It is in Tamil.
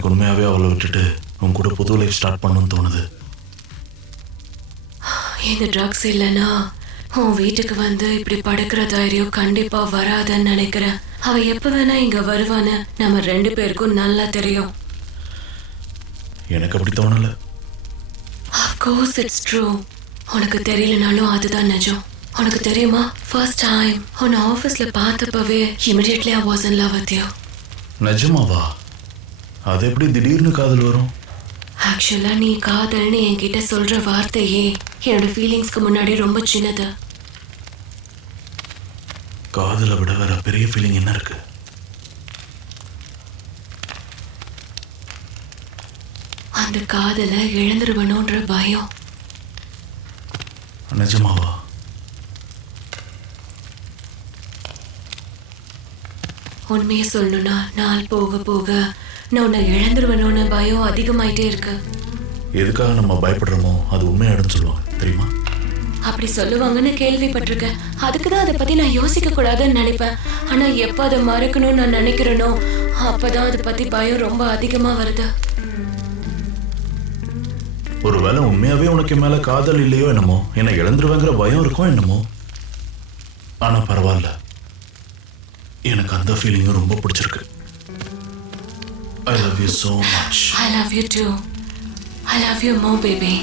எனக்கு உண்மையாகவே அவளை விட்டுட்டு உன் கூட புது லைஃப் ஸ்டார்ட் பண்ணணும்னு தோணுது. இந்த ட்ரக்ஸ் இல்லைன்னா உன் வீட்டுக்கு வந்து இப்படி படுக்கிற தைரியம் கண்டிப்பா வராதுன்னு நினைக்கிறேன். அவ எப்ப வேணா இங்க வருவான்னு நம்ம 2 பேருக்கும் நல்லா தெரியும். எனக்கு அப்படி தோணல. Of course it's true. உனக்கு தெரியலனாலும் அதுதான் நிஜம். உனக்கு தெரியுமா, ஃபர்ஸ்ட் டைம் உன்னை ஆஃபீஸ்ல பார்த்தப்பவே immediately I was in love with you. நிஜமாவா? அது எப்படி திடீர்னு காதல் வரும்? ஆக்சுவலா நீ காதல்னு என்கிட்ட சொல்ற வார்த்தையே என்னோட ஃபீலிங்ஸ்க்கு முன்னாடி ரொம்ப சின்னது. காதலை விட வேற பெரிய ஃபீலிங் என்ன இருக்கு? அந்த காதலை இழந்துருவணுன்ற பயம். நிஜமாவா? உண்மையை சொல்லணும்னா நாள் போக போக நான் உன்னை இழந்துருவணும்னு பயம் அதிகமாயிட்டே இருக்கு. எதுக்காக நம்ம பயப்படுறோமோ அது உண்மையாடுன்னு சொல்லுவாங்க தெரியுமா? அப்படி சொல்லுவாங்கன்னு கேள்விப்பட்டிருக்கேன். அதுக்குதான் அதை பத்தி நான் யோசிக்க கூடாதுன்னு நினைப்பேன். ஆனா எப்ப அதை மறக்கணும்னு நான் நினைக்கிறேனோ அப்பதான் அதை பத்தி பயம் ரொம்ப அதிகமா வருது. ஒருவேளை உண்மையாவே உனக்கு மேல காதல் இல்லையோ என்னமோ, என்னை இழந்துருவேங்கிற பயம் இருக்கும் என்னமோ. ஆனா பரவாயில்ல, எனக்கு அந்த ஃபீலிங்கும் ரொம்ப பிடிச்சிருக்கு. I love you so much. I love you too. I love you more, baby.